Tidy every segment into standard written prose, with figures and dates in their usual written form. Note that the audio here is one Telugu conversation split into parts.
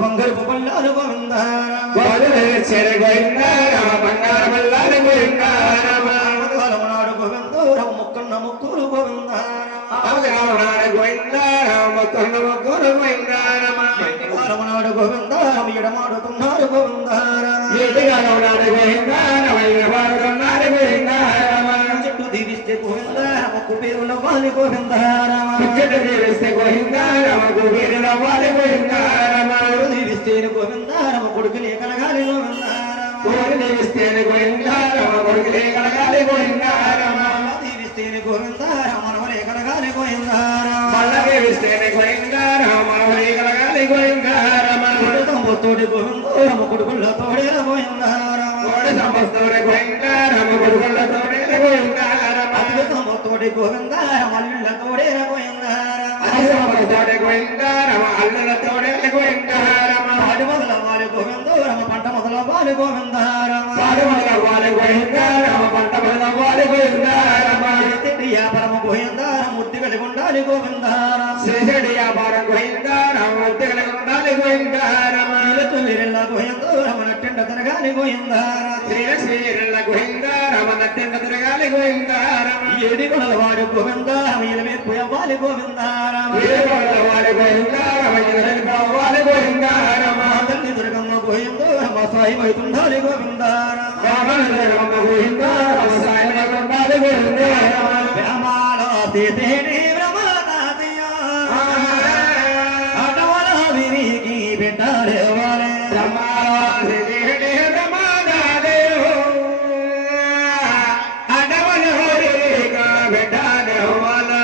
బంగారు పల్లాలు గోవిందారామ బంగారు పల్లాలు గోవిందారామ నాడు గోవిందరామ ముక్కన్న ముక్కులు గోవిందారామ గోవిందారామ మొక్కన్న ముక్కులు గోవిందారామ నాడు గోవిందారామ ఎడమాడుతున్నారు గోవిందారామ నాడు గోవిందారామ ఎడమాడుతున్నారు గోవిందారామ చెట్టు దీవిస్తే గోవిందారామ కుబేరుల వాలి గోవిందారామ చెట్టు దీవిస్తే గోవిందారామ కుబేరుల వాలి గోవిందారామ దీవిస్తేను గోవిందారామ కొడుకులే కలగాలి గోవిందారామ దీవిస్తేను గోవిందారామ కొడుకులే కలగాలి గోవిందారామ దీవిస్తేను గోవిందారామ మనవలే కలగాలి గోవిందారామ దీవిస్తేను గోవిందారామ మనవలే కలగాలి గోవిందారామ తోడి గోవిందారామ కొడుకుల తోడేల గోవిందారామ సంపస్తోడి గోవిందారామ కొడుకుల తోడేల గోవిందారామ తోడి గోవిందారామ అల్లుల తోడేల గోవిందారామ గోవిందారామ అల్లుల తోడేల గోవిందారామ పాడు మొదల వాలి గోవిందారామ పంట మొదల వాలి గోవిందారామ పాడు మొదల వాలి గోవిందారామ పంట మొదల వాలి గోవిందారామ తిండి వ్యాపారమ గోవిందారామ ముద్దు కలిగి ఉండాలి గోవిందారామ శ్రీశడి వ్యాపారం గోవిందారామ ముద్దు కలిగి ఉండాలి గోవిందారామ వీరెల్ల గోవిందారామ నట్టెండ తిరగాలి గోవిందారామ శ్రీరల్ల గోవిందారామ నట్టెండ తిరగాలి గోవిందారామ ఏడి కొడల వాడు గోవిందారామ ఇలవేపు అవ్వాలి గోవిందారామ వాడు గోవిందారామ ఇలవేపు అవ్వాలి గోవిందారామ తల్లి దుర్గమ్మ గోవిందారామ సాయమైతుండాలి గోవిందారామ గోవిందారామ సాయమైతుండాలి గోవిందారామ వ్యామాలో సీతేనే బ్రహ్మనాథయ్య అటవల విరికి పెట్టాలి వాలే బ్రహ్మాలో సీతేనే బ్రహ్మనాథయ్య అటవల విరికి పెట్టాలి వాలే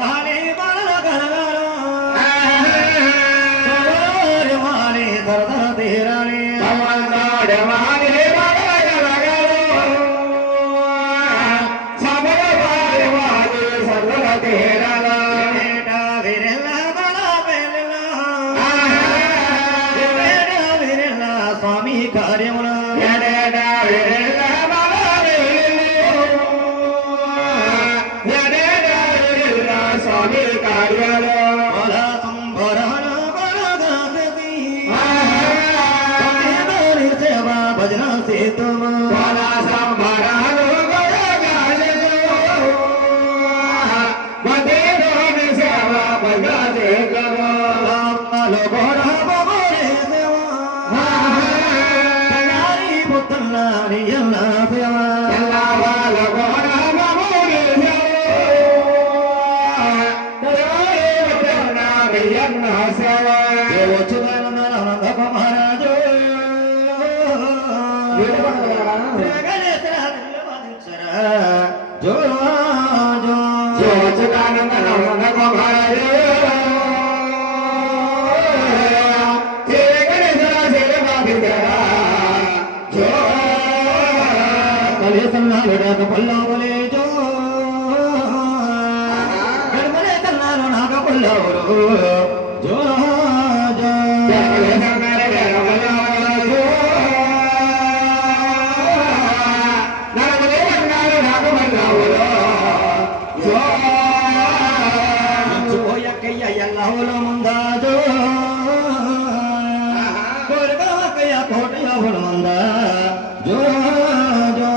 వాలే బాల కలగాలో వాలే దరదర తీరాలి స్వామి కార్యముల స్వామి కార్యాలు సేవా భజన సేతు సంబరాలు పుత్రులారి ఎలా సేవ మహారాజు జో పల్లవులే జో గడమలే కన్నాను నాగ పల్లవులు జో జో ಎಲ್ಲವಳು ಮುಂದಾದು ಕೊರಗಾಕಯ್ಯ ಕೋಟೆಯವಳು ಮುಂದ ಜೋ ಜೋ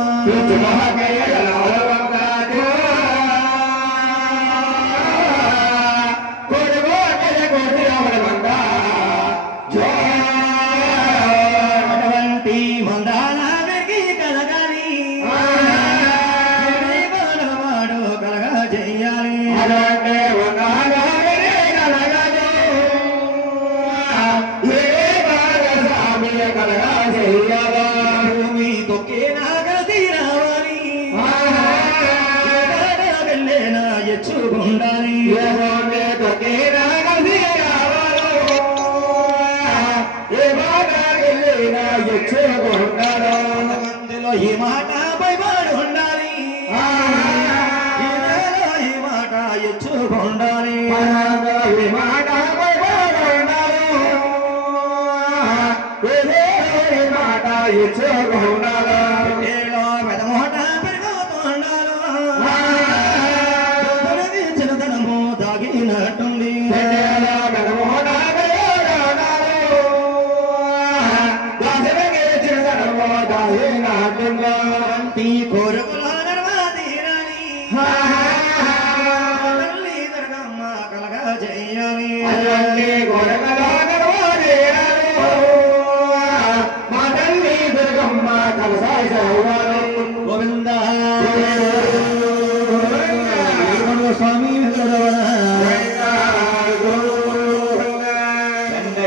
అటువంటి మందాల వెరికి కలగాలి వాడు కలగా చెయ్యాలి భూమి తొక్కే నాగతి రావాలి వెళ్ళేనా ఎచ్చుకుండాలి అందులో ఈ మాట పైబాడు ఉండాలి ఈ మాట ఎచ్చుకుండాలి పెదమోట పెరుగుతుండాలి చిన్నతనము దాగినట్టుంది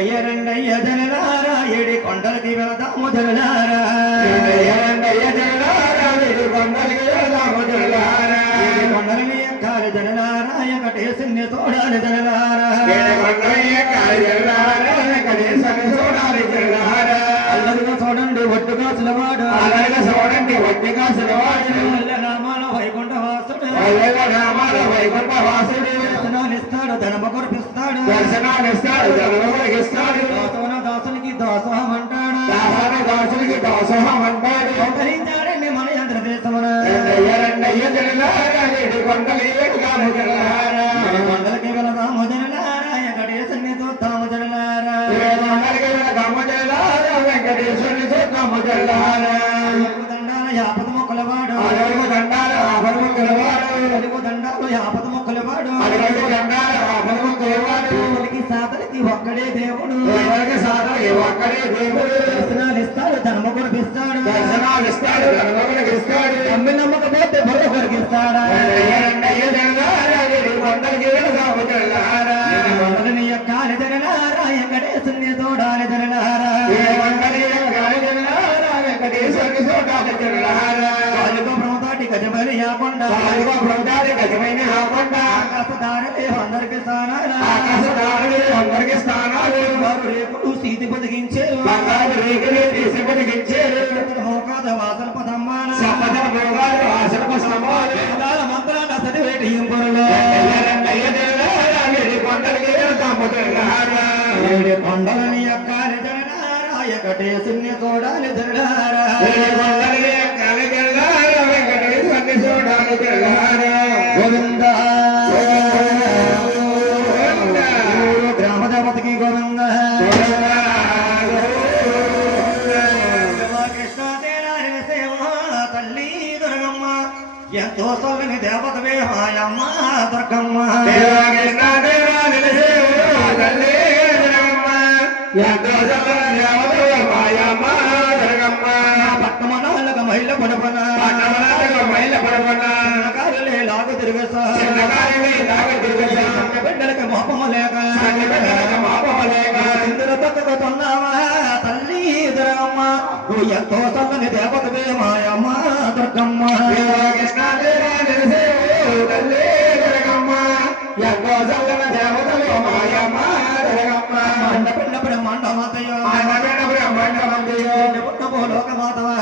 రెండయ్య రెండయ్య జనలారా ఏడి కొండలకి వెళదాము జనలారా రెండయ్య జనలారా ఏడి కొండలకి వెళదాము జనలారా కొండలని ఎక్కాలి జనలారా వెంకటేశుని చూడాలి జనలారా కొండలని ఎక్కాలి జనలారా వెంకటేశుని చూడాలి జనలారా అల్లరిగా చూడండి ఒట్టుగా సులవాడు అల్లరిగా చూడండి ఒట్టుగా సులవాడు నామాల వైకుంఠ వాసుడు నామాల వైకుంఠ వాసుడు దర్శనాలిస్తాడు ధనమ కురిపిస్తాడు దర్శనాలిస్తాడు ధనమ కురిపిస్తాడు దాసోన దాసునికి దాసోహం అంటాడు దాసోన దాసునికి దాసోహం అంటాడు అవతరించాడండి మన ఆంధ్రదేశమున రెండయ్య జనలారా ఏడు కొండలు ఏడుగాము జనలారా కొండలకి వెళదాము జనలారా వెంకటేశుని చూద్దాము జనలారా కొండలకి వెళదాము జనలారా వెంకటేశ్వరుని చూద్దాము జనలారా దండాల యాపద మొక్కలవాడు అడుగు దండాల ఆపద మొక్కలవాడు అడుగు దండాలు యాపద మొక్కలవాడు అడుగు దండాల ఆపద మొక్కలవాడు ఎవరికి సాధనకి ఒక్కడే దేవుడు ఎవరికి సాధనకి ఒక్కడే దేవుడు దర్శనాలిస్తాడు ధనమ కురిపిస్తాడు దర్శనాలిస్తాడు ధనమ కురిపిస్తాడు నమ్మి నమ్మకపోతే బుర్ర కొరికిస్తాడా రెండయ్య జనలారా ఏడు కొండలకి వెళదాము జనలారా కొండలని ఎక్కాలి జనలారా వెంకటేశుని చూడాలి జనలారా కొండలి ఎక్కాలి జనలారా వెంకటేశ్వరుని చూడాలి జనలారా కాలుగా బ్రహ్మతాటి గజబలి యాకొండ కాలుగా బ్రహ్మతాటి గజమైన యాకొండ ఆకాశదారులే అందరికి స్థానాలు ఆకాశదారులే అందరికి స్థానాలు వారు రేపుడు సీతి బతికించారు బంగారు రేకులు తీసి బతికించారు మోకాద వాసన పదమ్మాన సంపద మోగాలు ఆశల సమాలు వేదాల మంత్రాల చదివేటి ఇంపరులు రెండయ్య జనలారా ఏడు కొండలకి వెళదాము జనలారా ఏడు కొండలని ఎక్కాలి జనలారా వెంకటేశుని చూడాలి జనలారా ఏడు కొండలకి ఎక్కాలి జనలారా వెంకటేశ్వరుని చూడాలి జనలారా గోవింద గ్రామ దేవతకి గోవింద కృష్ణ తేరారి సేవ తల్లి దుర్గమ్మ ఎంతో సొల్లని దేవతవే మాయమ్మ దుర్గమ్మ కృష్ణ దేవాని తల్లి దుర్గమ్మ ఎంతో చల్లని దేవతవే మాయమ్మ దుర్గమ్మ పట్టమనాలకు మహిళ పడపన పట్టమనాలకు మహిళ పడపన కారులే లాగు తిరిగేసా బిడ్డలకి మోపమ లేక ఇందులో తక్కుతున్నావా తల్లి దుర్గమ్మ నువ్వు ఎంతో చల్లని దేవతవే మాయమ్మ దుర్గమ్మ కృష్ణ దేవాని తల్లి దుర్గమ్మ ఎంతో చల్లని దేవతవే మాయమ్మ దుర్గమ్మ మండపిల్లపడి మండమాతయో మండమంతయో లోకమాతవా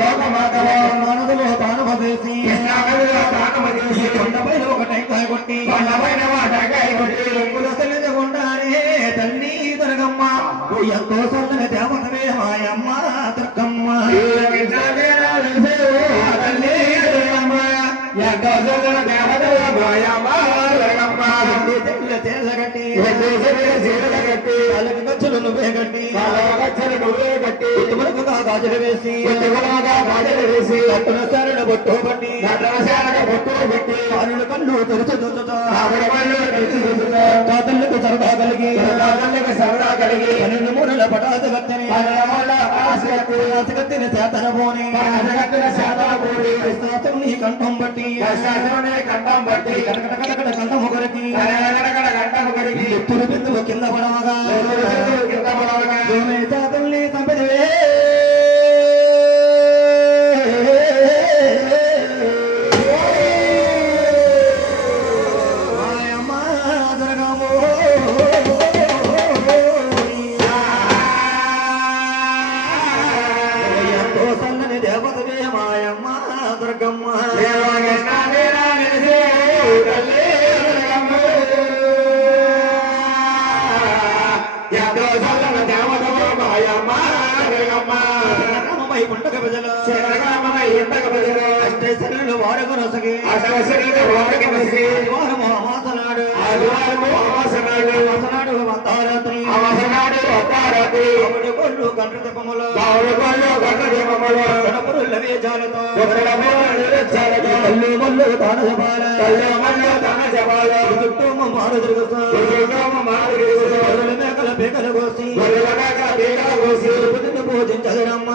లోకమాతవ మనదులో తానుపదేశి తానమదేశి కొండపైన ఒకటై కొట్టి కొండపైన వాటకాయ కొట్టి ఉండారే తల్లి దుర్గమ్మ నువ్వు ఎంతో చల్లని దేవతవే మాయమ్మ దుర్గమ్మ తల్లి దుర్గమ్మ ఎంతో చల్లని దేవతవే మాయమ్మ దుర్గమ్మ తెల్లగట్టి చీరగట్టి వాళ్ళకి గచ్చులు నువ్వే గట్టి నువ్వే కట్టి ఇటువరకు గాజులు వేసి గాజులు వేసి కట్టున సరణ బొట్టు పట్టి బొట్టు పెట్టి కారుల కళ్ళు తెరుచు ఆవిడ కాతళ్ళకు సరదా కలిగి సరదా కలిగి 12 మూరల పటాసు కత్తని కత్తిన చేతన పోని శాతం కంఠం బట్టి కంఠం బట్టి కటకట కంఠము కొరికి కంఠం కొరికి ఎత్తులు బిందువు కింద పడవగా కింద పడవగా శాతంని సంపదివే అష్టైశ్వర్యులు వాడకు నొసగి ఆదివారము అమాసనాడు అర్ధరాత్రి ఆవిడ కొళ్ళు గంట దీపములు గణపురుల వేజాలతో కళ్ళు మల్లు తాన జపాల చుట్టూ మారు తిరుగుతా మేకల పేకల కోసి పూజించదురమ్మ